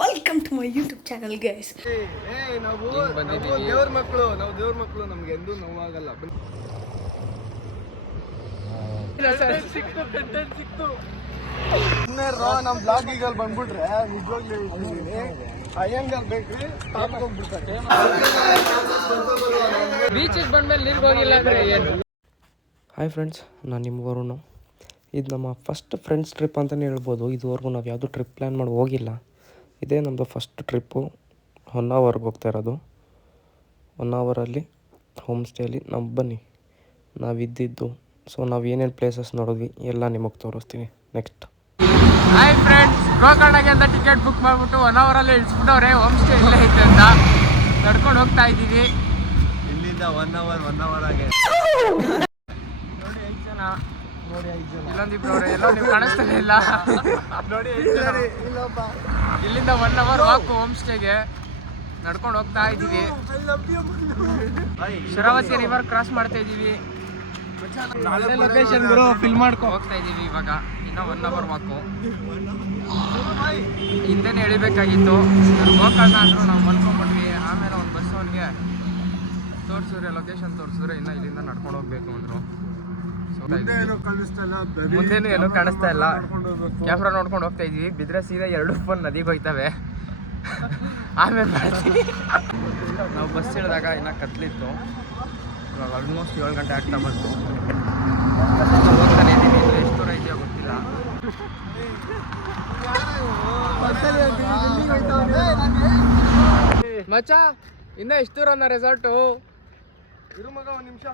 Welcome to my YouTube channel guys. ನಾವು ದೇವ್ರ ಮಕ್ಕಳು ನಮ್ಗೆ ಎಂದೂ ನೋವಾಗಲ್ಲ. ಸಿಕ್ತು ನಮ್ ಬ್ಲಾಗಿಗೆ ಬಂದ್ಬಿಟ್ರೆ ನಿಜವಾಗ್ಲೂ ಅಯ್ಯಂಗಾರ್ ಬೇಕ್ರಿ ಹೋಗ್ಬಿಡ್ತಾರೆ. ಬೀಚಿಗೆ ಬಂದ್ಮೇಲೆ ನೀರಿಗೆ ಹೋಗಿಲ್ಲ ಅಂದರೆ ಏನು? ಹಾಯ್ ಫ್ರೆಂಡ್ಸ್, ನಾನು ನಿಮ್ಮ ವರುಣ್. ಇದು ನಮ್ಮ ಫಸ್ಟ್ ಫ್ರೆಂಡ್ಸ್ ಟ್ರಿಪ್ ಅಂತಲೇ ಹೇಳ್ಬೋದು. ಇದುವರೆಗೂ ನಾವು ಯಾವುದೂ ಟ್ರಿಪ್ ಪ್ಲ್ಯಾನ್ ಮಾಡಿ ಹೋಗಿಲ್ಲ. ಇದೇ ನಮ್ಮದು ಫಸ್ಟ್ ಟ್ರಿಪ್ಪು. ಹೊನ್ನಾವರ್ಗೆ ಹೋಗ್ತಾ ಇರೋದು. ಹೊನ್ನಾವರಲ್ಲಿ ಹೋಮ್ ಸ್ಟೇಲಿ ನಾವು ಬನ್ನಿ ನಾವಿದ್ದಿದ್ದು. ಸೊ ನಾವು ಏನೇನು ಪ್ಲೇಸಸ್ ನೋಡಿದ್ವಿ ಎಲ್ಲ ನಿಮಗೆ ತೋರಿಸ್ತೀನಿ ನೆಕ್ಸ್ಟ್. ಹಾಯ್ ಫ್ರೆಂಡ್ಸ್, ಗೋಕರ್ಣಗೆ ಅಂತ ಟಿಕೆಟ್ ಬುಕ್ ಮಾಡಿಬಿಟ್ಟು 1 ಅವರಲ್ಲಿ ಇಳಿಸ್ಬಿಟ್ಟವ್ರೆ. ಹೋಮ್ ಸ್ಟೇ ಇಲ್ಲೇ ಐತೆ ಅಂತ ನಡ್ಕೊಂಡು ಹೋಗ್ತಾ ಇದ್ದೀವಿ. ಇಲ್ಲಿಂದ 1 ಅವರ್ ಆಗಿ ನೋಡಿ 5 ಜನ, ಇಲ್ಲೊಂದಿಬ್ರು ಎಲ್ಲೋ ನೀವು ಕಾಣಿಸ್ತಾನೆ ಇಲ್ಲ ನೋಡಿ. ಇಲ್ಲಿಂದ 1 ಅವರ್ ವಾಕು ಹೋಮ್ ಸ್ಟೇಗೆ ನಡ್ಕೊಂಡು ಹೋಗ್ತಾ ಇದ್ದೀವಿ. ಶರಾವತಿ ರಿವರ್ ಕ್ರಾಸ್ ಮಾಡ್ತಾ ಇದ್ದೀವಿ. ಲೊಕೇಶನ್ ಫಿಲ್ ಮಾಡ್ಕೊ ಹೋಗ್ತಾ ಇದ್ದೀವಿ ಇವಾಗ. ಇನ್ನೂ 1 ಅವರ್ ವಾಕು. ಹಿಂದೆನೇ ಎಳಿಬೇಕಾಗಿತ್ತು. ಗೋಕರ್ಣ ಅಂದರು ನಾವು ಮಲ್ಕೊಂಡ್ಬಿಟ್ವಿ. ಆಮೇಲೆ ಒಂದು ಬಸ್ ಅವನಿಗೆ ತೋರಿಸಿದ್ರೆ, ಲೊಕೇಶನ್ ತೋರಿಸಿದ್ರೆ ಇನ್ನು ಇಲ್ಲಿಂದ ನಡ್ಕೊಂಡು ಹೋಗ್ಬೇಕು ಅಂದರು. ಮುಂದೇನು ಏನೂ ಕಾಣಿಸ್ತಾ ಇಲ್ಲ. ಕ್ಯಾಮ್ರಾ ನೋಡ್ಕೊಂಡು ಹೋಗ್ತಾ ಇದ್ದೀವಿ. ಬಿದ್ರೆ ಸೀದಾ 2 ಫೋನ್ ನದಿಗೆ ಹೋಗ್ತವೆ. ಆಮೇಲೆ ಮಾಡ್ತೀವಿ. ನಾವು ಬಸ್ ಇಳಿದಾಗ ಇನ್ನೂ ಕತ್ಲಿತ್ತು. ಇವಾಗ ಆಲ್ಮೋಸ್ಟ್ 7 ಗಂಟೆ ಆಗ್ತಾ ಬಂತು. ಹೋಗ್ತಾನೆ ಇದ್ದೀವಿ. ಎಷ್ಟು ದೂರ ಇದೆಯೋ ಗೊತ್ತಿಲ್ಲ. ಮಚ್ಚ ಇನ್ನ ಎಷ್ಟು ದೂರ ಅನ್ನ ರೆಸಾರ್ಟು? ಇರು ಮಗ, 1 ನಿಮಿಷ.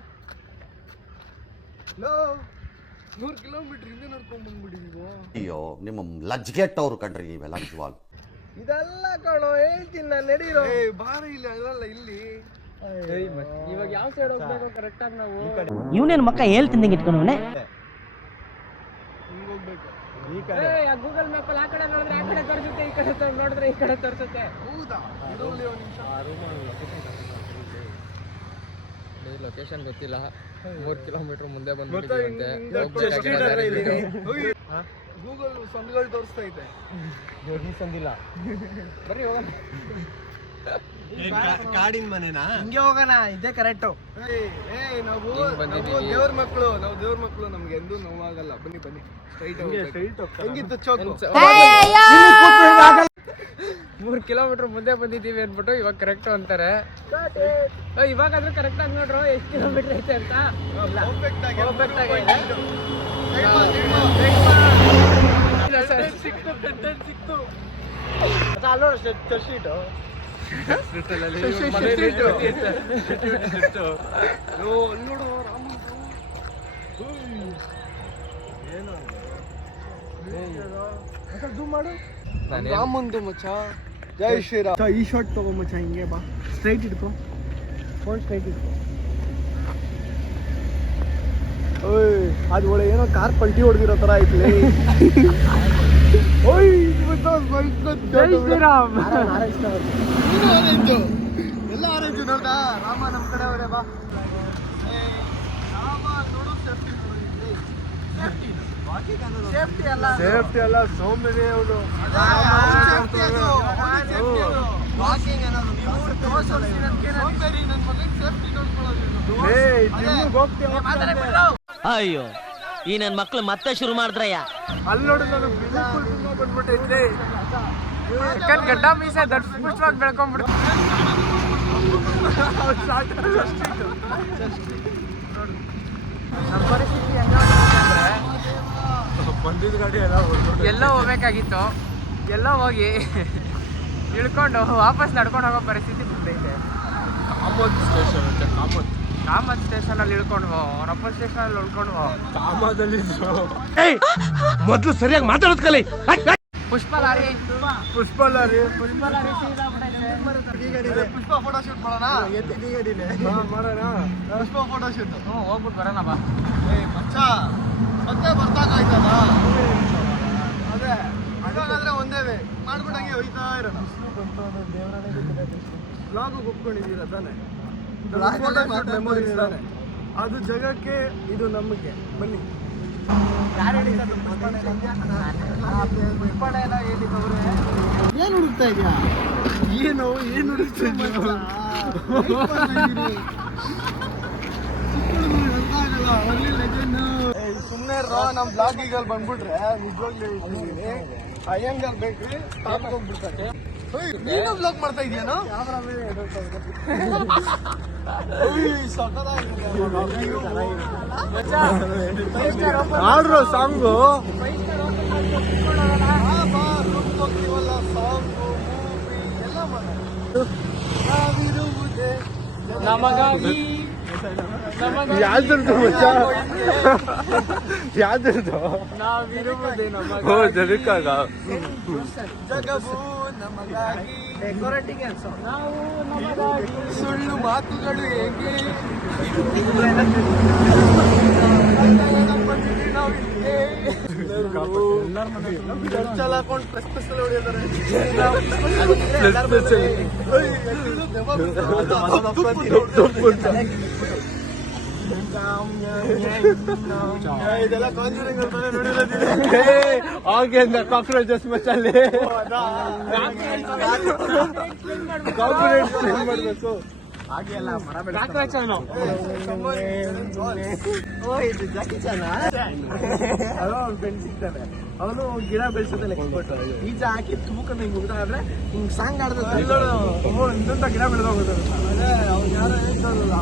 100 ಕಿಲೋಮೀಟರ್ ಹಿಂದೆ ನಡ್ಕೊಂಡ್ ಬಂದ್ಬಿಟ್ಟಿದೀವಿ. ಅಯ್ಯೋ, ನಿಮ್ಮ ಲಜ್ಗೆಟ್ಟವ್ರು ಕಂಡ್ರಿ ನೀವೆಲ್ಲ ನಿಜವಾಗ್ಲು. ಇದೆಲ್ಲ ಕಣೋ ಹೇಳ್ತೀನಿ ನಾನು, ನಡೀರೋ. ಬಾರ ಇಲ್ಲಿ ಅಲ್ಲ ಇಲ್ಲಿ. ಇವಾಗ ಯಾವ ಸೈಡ್ ಹೋಗ್ಬೇಕು ಕರೆಕ್ಟ್ ಆಗಿ ನಾವು? ಇವನೇನು ಮಕ್ಕ ಹೇಳ್ತಿದ್ದಂಗೆ ಇಟ್ಕೊಂಡವನೇ. ಹಿಂಗ್ ಹೋಗ್ಬೇಕು. ಗೂಗಲ್ ಮ್ಯಾಪ್ ಅಲ್ಲಿ ಆ ಕಡೆ ನೋಡಿದ್ರೆ ಆ ಕಡೆ ತೋರಿಸುತ್ತೆ, ಈ ಕಡೆ ನೋಡಿದ್ರೆ ಈ ಕಡೆ ತೋರಿಸುತ್ತೆ. ಹೌದಾ? 1 ನಿಮಿಷ. ಲೊಕೇಶನ್ ಗೊತ್ತಿಲ್ಲ. 3 ಕಿಲೋಮೀಟರ್ ಮುಂದೆ ಬಂದ್ಬಿಟ್ಟು ಗೂಗಲ್ ಸಂದಿಗಳು ತೋರಿಸ್ತಾ ಇದೆ. ಸಂದಿಲ್ಲ. ಬರ್ರಿ ಹೋಗೋಣ. ಕಾಡಿನ ಮನೆನಾ? ಹಿಂಗೆ ಹೋಗೋಣ, ಇದೇ ಕರೆಕ್ಟು. ನಾವು ದೇವ್ರ ಮಕ್ಕಳು ನಮ್ಗೆ ಎಂದೂ ನೋವಾಗಲ್ಲ. ಬನ್ನಿ ಸ್ಟ್ರೈಟ್ ಹೆಂಗಿತ್ತು ಚೌಕು? 3 ಕಿಲೋಮೀಟರ್ ಮುಂದೆ ಬಂದಿದ್ದೀವಿ ಅಂದ್ಬಿಟ್ಟು ಇವಾಗ ಕರೆಕ್ಟ್ ಅಂತಾರೆ. ಇವಾಗಾದ್ರೂ ಕರೆಕ್ಟ್ ಆಗಿ ನೋಡ್ರು ಎಷ್ಟು ಕಿಲೋಮೀಟರ್ ಐತೆ ಅಂತ. ಸಿಕ್ತು. ರಾಮಂದು ಮಚ್ಚ. ಜೈ ಶ್ರೀರಾಮ್. ಈ ಶಾಟ್ ತಗೋ ಮಚ್ಚ. ಹಿಂಗೆ ಬಾ, ಸ್ಟ್ರೈಟ್ ಇಟ್ಕೋ. ಫೋನ್ ಸ್ಟ್ರೈಟ್ ಇಟ್ಕೋ. ಅದು ಒಳ್ಳೆ ಏನೋ ಕಾರ್ ಪಲ್ಟಿ ಹೊಡೆದಿರೋ ತರ ಐತ್ಲಿ. ಜೈ ಶ್ರೀರಾಮ್. ಎಲ್ಲ ಆರೆಂಜು ನೋಡ್ದ. ರಾಮ ನಮ್ ಕಡೆ ಅವರೇ. ಬಾ ಸೇಫ್ಟಿ ಅಲ್ಲ ಸೋಂಬೇರಿ ಅವನು. ಅಯ್ಯೋ, ಈ ನನ್ನ ಮಕ್ಳು ಮತ್ತೆ ಶುರು ಮಾಡಿದ್ರಯ್ಯ. ಅಲ್ಲಿ ನೋಡಿ ನಾನು ಬಂದ್ಬಿಟ್ಟೈತೆ. ಗಡ್ಡ ಮೀಸೆ ದೊಡ್ಡ ಪುಷ್ಟವಾಗಿ ಬೆಳ್ಕೊಂಡ್ಬಿಡ್ತು. ನಮ್ಮ ಪರಿಸ್ಥಿತಿ ಬಂದಿದ್ದ ಗಾಡಿ ಎಲ್ಲೋ ಹೋಗ್ಬೇಕಾಗಿತ್ತು. ಎಲ್ಲೋ ಹೋಗಿ ಇಳ್ಕೊಂಡು ವಾಪಸ್ ನಡ್ಕೊಂಡು ಹೋಗೋ ಪರಿಸ್ಥಿತಿ ಬಂದೈತೆ. ಕಾಮತ್ ಸ್ಟೇಷನಲ್ಲಿ ಇಳ್ಕೊಂಡು ರಪ್ಪ ಸ್ಟೇಷನಲ್ಲಿ ಉಳ್ಕೊಂಡು ಮೊದಲು ಸರಿಯಾಗಿ ಮಾತಾಡೋದ್ ಕಲಿ. ಪುಷ್ಪ ಲಾರಿ ಪುಷ್ಪ ಫೋಟೋ ಶೂಟ್ ಮಾಡೋಣ. ಪುಷ್ಪ ಫೋಟೋ ಶೂಟ್ ಹೋಗ್ಬಿಟ್ಟು ಬರೋಣ ಬಾ. ಮಚ್ಚ ಮತ್ತೆ ಬರ್ತಾಕಾಯ್ತದ. ಅದೇ ಇವಾಗಾದ್ರೆ ಒಂದೇ ವೇ ಮಾಡ್ಬಿಟ್ಟಂಗೆ ಹೋಯ್ತಾ ಇರೋಣ. ಬ್ಲಾಗ್ ಒಪ್ಕೊಂಡಿದ್ದೀರ ತಾನೆ? ಮೆಮೊರೀಸ್ ತಾನೆ? ಅದು ಜಗಕ್ಕೆ, ಇದು ನಮಗೆ. ಬನ್ನಿ ಏನು ಹುಡುಕ್ತಾ ಇದೆಯಾ? ಏನು ಹುಡುಕ್ತಾ ಇದೆಯಾ? ಸುಮ್ಮನೆ ನಮ್ಮ ಬ್ಲಾಗಿಗಲ್ಲಿ ಬಂದ್ಬಿಟ್ರೆ ನಿಜವಾಗ್ಲೂ ಅಯ್ಯಂಗಾರ್ ಬೇಕ್ರಿ ಹೋಗ್ಬಿಡ್ತಾರೆ. ನೀನು ಬ್ಲಾಗ್ ಮಾಡ್ತಾ ಇದೀಯನೋ? ಆಡ್ರೋ ಸಾಂಗು ಹೋಗ್ತೀವಲ್ಲ, ಸಾಂಗು ಮೂವಿ ಎಲ್ಲ ನಾವಿರುವುದೇ ನಮಗಾಗಿ ಯಾವ್ದು ಮಚ್ಚ? ಯಾವ್ದು ನಾವಿರುವುದೇ ನಮಗಾಗಿ. ಓ ಜಗಕ್ಕಾಗ ಜಗವು ನಮಗಾಗಿ. ನಾವು ಸುಳ್ಳು ಮಾತುಗಳು ಹೇಗೆ ಚರ್ಚಲ್ ಹಾಕೊಂಡು ಪ್ರೆಸ್ ಹೊಡಿಯೋದಾರೆ. ಇದೆಲ್ಲ ಕಾನ್ಫಿಡೆನ್ಸ್ ಹಾಗೆ ಕಾಕ್ರೋಚಸ್ ಮಚ್ಚಲ್ಲಿ ಕಾನ್ಫಿಡೆನ್ಸ್ ಮಾಡಬೇಕು. ಅವನು ಗಿಡ ಬೆಳೆಸೋದಲ್ಲ ಎಕ್ಸ್ಪರ್ಟ್. ಬೀಜ ಹಾಕಿ ತುಮಕಂಡು ಹಿಂಗ್ ಹೋಗ್ತಾದ್ರೆ ಹಿಂಗ್ ಸಾಂಗ್ ಆಡಿದ್ರೆ ಇನ್ನೊಂದ ಗಿಡ ಬೆಳೆದೋಗೋದು. ಅವ್ನು ಯಾರೋ ಹೇಳ್ತಾರಲ್ಲ